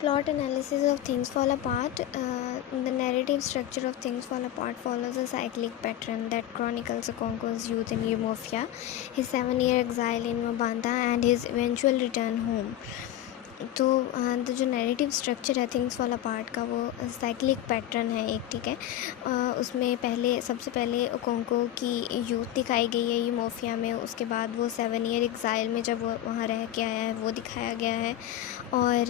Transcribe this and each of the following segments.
Plot analysis of Things Fall Apart. The narrative structure of Things Fall Apart follows a cyclic pattern that chronicles Okonkwo's youth in Umofia, his 7-year exile in Mabanda, and his eventual return home. तो तो जो narrative structure है things fall apart का, वो cyclic pattern है एक, ठीक है। उसमें सबसे पहले ओकोंको की यूथ दिखाई गई है यूमोफिया में। उसके बाद वो 7 ईयर एग्ज़ाइल में जब वो वहाँ रह के आया है वो दिखाया गया है। और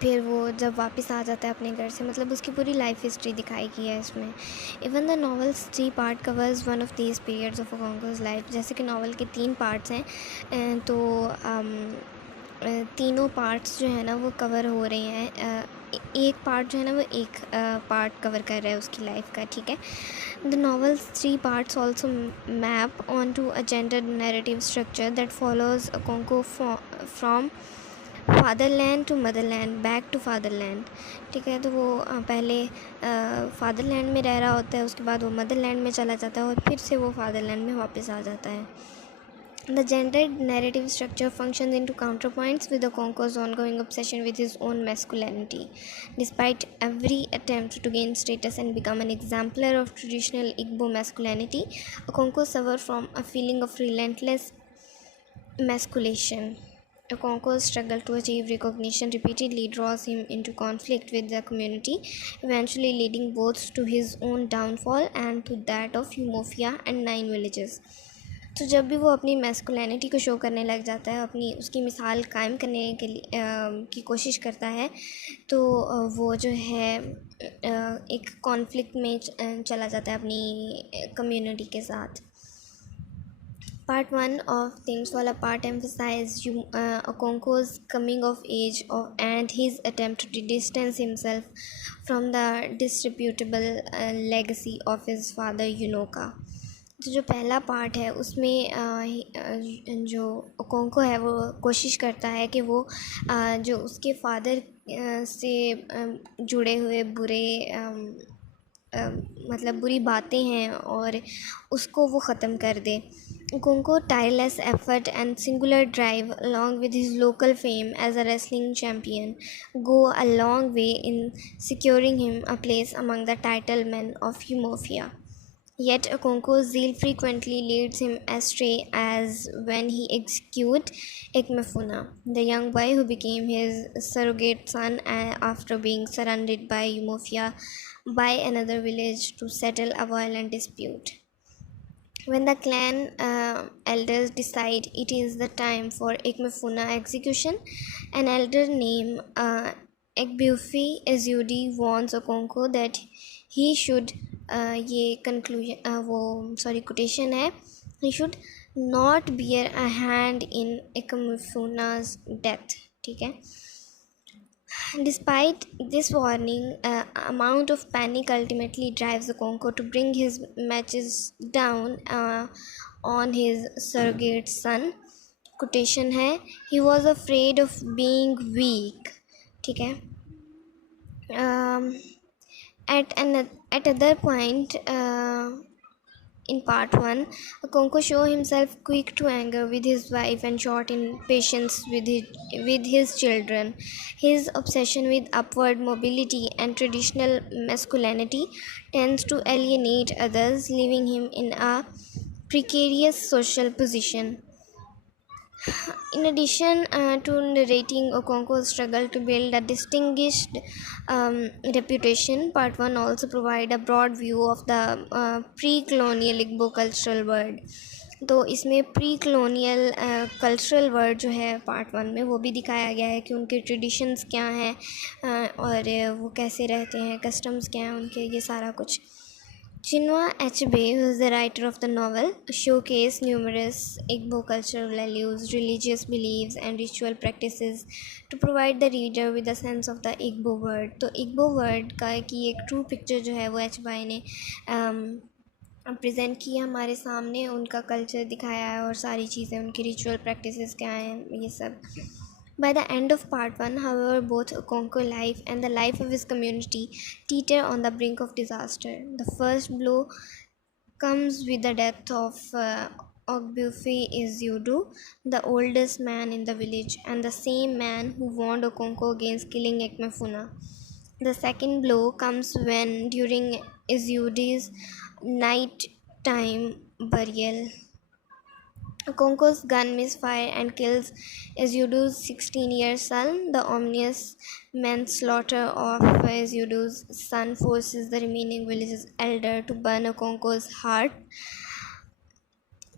फिर वो जब वापस आ जाता है अपने घर से, मतलब उसकी पूरी लाइफ हिस्ट्री दिखाई गई है इसमें। Even the novels 3 part covers one of these periods of Okonkwo's life. जैसे कि नॉवल के 3 पार्ट्स हैं, तो तीनों पार्ट्स जो है ना वो कवर हो रहे हैं। एक पार्ट जो है ना वो एक पार्ट कवर कर रहा है उसकी लाइफ का, ठीक है। The novels 3 parts also map on to a gender narrative structure that follows Okonkwo from fatherland to motherland back to fatherland, ठीक है। तो वो पहले फादरलैंड में रह रहा होता है, उसके बाद वो मदरलैंड में चला जाता है और फिर से वो फादरलैंड में वापस आ जाता है। The gendered narrative structure functions into counterpoints with Okonkwo's ongoing obsession with his own masculinity. Despite every attempt to gain status and become an exemplar of traditional Igbo masculinity, Okonkwo suffers from a feeling of relentless emasculation. Okonkwo's struggle to achieve recognition repeatedly draws him into conflict with the community, eventually leading both to his own downfall and to that of Umofia and 9 villages. तो जब भी वो अपनी masculinity को show करने लग जाता है, अपनी उसकी मिसाल कायम करने के लिए की कोशिश करता है, तो वो जो है एक कॉन्फ्लिक्ट में चला जाता है अपनी कम्युनिटी के साथ। Part 1 of Things Fall Apart emphasized Okonkwo's coming of age and his attempt to distance himself from the disreputable legacy of his father Yunoka. तो जो पहला पार्ट है उसमें जो ओकोंको है वो कोशिश करता है कि वो जो उसके फादर से जुड़े हुए बुरे मतलब बुरी बातें हैं और उसको वो ख़त्म कर दे। Okonkwo tireless effort and singular drive along with his local fame as a wrestling champion go a long way in securing him a place among the title men of Umofia. Yet Okonkwo's zeal frequently leads him astray, as when he executes Ekmefuna, the young boy who became his surrogate son after being surrounded by Umofia by another village to settle a violent dispute. When the clan elders decide it is the time for Ekmefuna execution, an elder named Ekbufi Ezudi warns Okonkwo that he should ये conclusion quotation है, he should not bear a hand in Ekmefuna's death, ठीक है। Despite this warning, amount of panic ultimately drives Okonkwo to bring his matches down on his surrogate son. Quotation है, he was afraid of being weak, ठीक है। At other point in part 1, Okonkwo show himself quick to anger with his wife and short in patience with his children. His obsession with upward mobility and traditional masculinity tends to alienate others, leaving him in a precarious social position. In addition to narrating Okonkwo's struggle to build a distinguished reputation, Part 1 also provides a broad view of the pre-colonial Igbo cultural world. तो इसमें pre colonial cultural word जो है part 1 में वो भी दिखाया गया है कि उनके ट्रेडिशंस क्या हैं और वो कैसे रहते हैं, कस्टम्स क्या हैं उनके, ये सारा कुछ। Chinua Achebe, who is the writer of the novel, showcased numerous Igbo cultural values, religious beliefs, and ritual practices to provide the reader with a sense of the Igbo word. तो Igbo word का की एक true picture जो है वो एचबाई ने present किया हमारे सामने, उनका कल्चर दिखाया है और सारी चीज़ें, उनकी रिचुअल प्रैक्टिसेस क्या हैं, ये सब। By the end of part 1, however, both Okonkwo's life and the life of his community teeter on the brink of disaster. The first blow comes with the death Ogbuefi Izeudu, the oldest man in the village, and the same man who warned Okonkwo against killing Ekmefuna. The second blow comes when, during Izeudu's night-time burial, Okonkwo's gun misfires and kills Izeudu's 16-year son. The ominous manslaughter of Izeudu's son forces the remaining village's elder to burn Okonkwo's heart,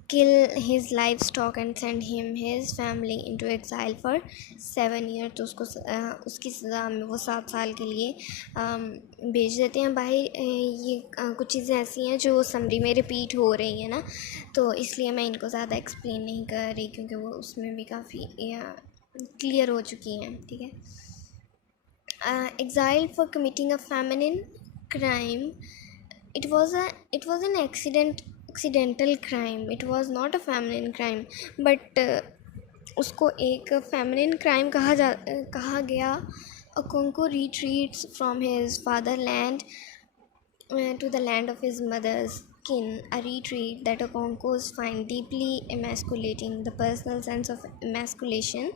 kill his livestock and send him his family into exile for 7 years. तो उसकी सज़ा में वो 7 साल के लिए भेज देते हैं भाई. ये कुछ चीज़ें ऐसी हैं जो समरी में रिपीट हो रही हैं ना, तो इसलिए मैं इनको ज़्यादा एक्सप्लेन नहीं कर रही क्योंकि वो उसमें भी काफ़ी क्लियर हो चुकी हैं. ठीक है. Exiled for committing a feminine crime. It was an accidental crime. It was not a feminine crime, but उसको एक feminine crime कहा गया. Okonkwo retreats from his fatherland to the land of his mother's kin, a retreat that Okonkwo's find deeply emasculating. The personal sense of emasculation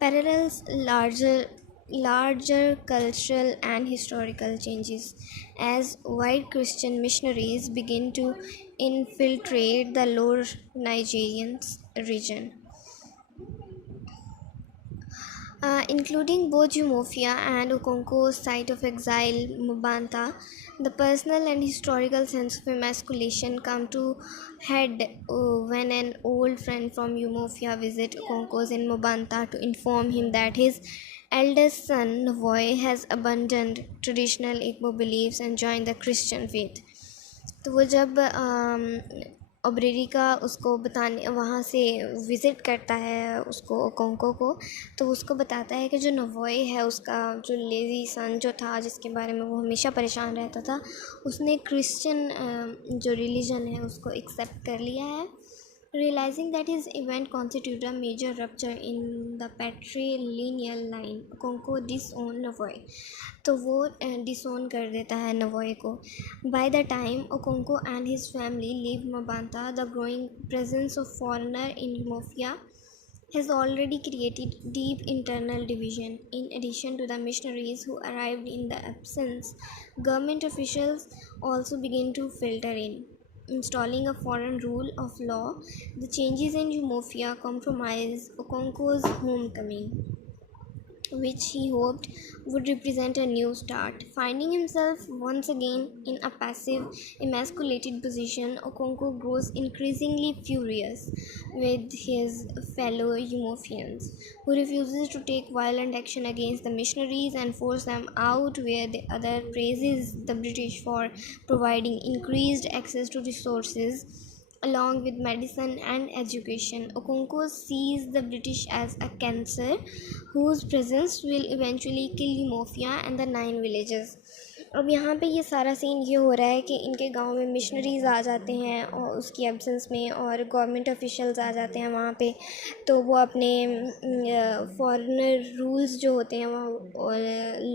parallels larger cultural and historical changes as white Christian missionaries begin to infiltrate the lower Nigerian region. Including both Umofia and Okonkwo's site of exile, Mubanta, the personal and historical sense of emasculation come to head when an old friend from Umofia visits Okonkwo's in Mubanta to inform him that his eldest son, Nvoy, has abandoned traditional Igbo beliefs and joined the Christian faith. तो वो जब ओब्रेरी का उसको बताने वहाँ से visit करता है उसको ओकोंको को, तो उसको बताता है कि जो नवोई है उसका जो लेज़ी सन जो था जिसके बारे में वो हमेशा परेशान रहता था, उसने क्रिश्चियन जो रिलीजन है उसको एक्सेप्ट कर लिया है. Realizing that his event constituted a major rupture in the patrilineal line, Okonkwo disowned Navoy. तो वो disown कर देता है Navoy को. By the time Okonkwo and his family leave Mabanta, the growing presence of foreigner in Umofia has already created deep internal division. In addition to the missionaries who arrived in the absence, government officials also begin to filter in, installing a foreign rule of law. The changes in Umofia compromise Okonkwo's homecoming, which he hoped would represent a new start. Finding himself once again in a passive, emasculated position, Okonkwo grows increasingly furious with his fellow Umofians, who refuses to take violent action against the missionaries and force them out, where the other praises the British for providing increased access to resources along with medicine and education. Okonkwo sees the British as a cancer whose presence will eventually kill Umofia and the 9 villages. अब यहाँ पे ये सारा scene ये हो रहा है कि इनके गांव में मिशनरीज़ आ जाते हैं और उसकी एब्सेंस में, और गवर्नमेंट ऑफिशियल्स आ जाते हैं वहाँ पे, तो वो अपने फॉरेनर रूल्स जो होते हैं वो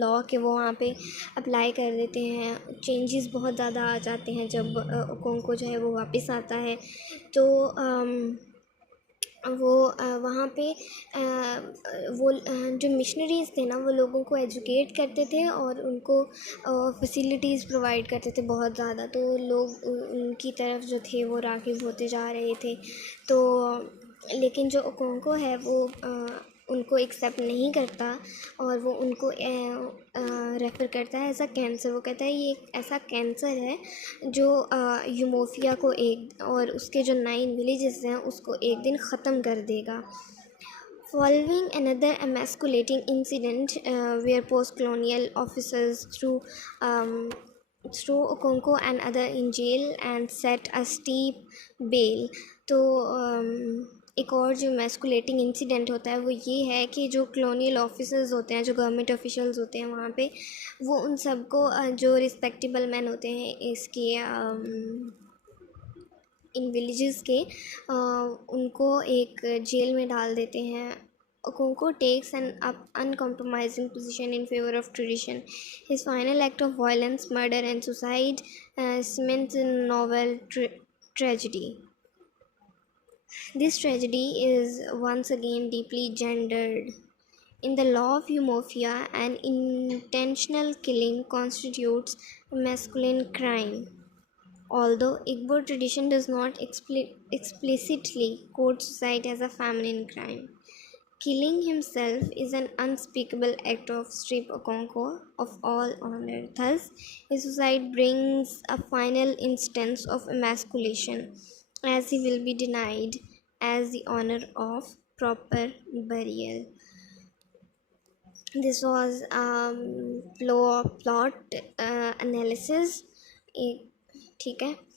लॉ के वो वहाँ पे अप्लाई कर देते हैं. चेंजेस बहुत ज़्यादा आ जाते हैं जब ओकोंको जो है वो वापस आता है. तो वो वहाँ पे वो जो मिशनरीज़ थे ना वो लोगों को एजुकेट करते थे और उनको फैसिलिटीज़ प्रोवाइड करते थे बहुत ज़्यादा. तो लोग उनकी तरफ जो थे वो राग़िब होते जा रहे थे. तो लेकिन जो ओकोंको है वो उनको एक्सेप्ट नहीं करता और वो उनको रेफ़र करता है एज अ कैंसर. वो कहता है ये एक ऐसा कैंसर है जो यूमोफिया को एक और उसके जो 9 विलेजेस हैं उसको एक दिन ख़त्म कर देगा. Following another emasculating incident where post-colonial officers threw Okonkwo and other in jail and set a steep bail. तो एक और जो मैस्कुलेटिंग इंसिडेंट होता है वो ये है कि जो कॉलोनियल ऑफिसर्स होते हैं, जो गवर्नमेंट ऑफिशियल्स होते हैं वहाँ पे, वो उन सबको जो रिस्पेक्टेबल मैन होते हैं इसके इन विलेजेस के उनको एक जेल में डाल देते हैं. Okonkwo takes an uncompromising position in favor of tradition. His final act of violence, murder and suicide cements a novel tragedy. This tragedy is once again deeply gendered. In the law of Eumophia, an intentional killing constitutes a masculine crime. Although Igbo tradition does not explicitly code suicide as a feminine crime, killing himself is an unspeakable act of strip okonko of all honor. Thus, his suicide brings a final instance of emasculation, as he will be denied as the honor of proper burial. This was plot analysis. ठीक है.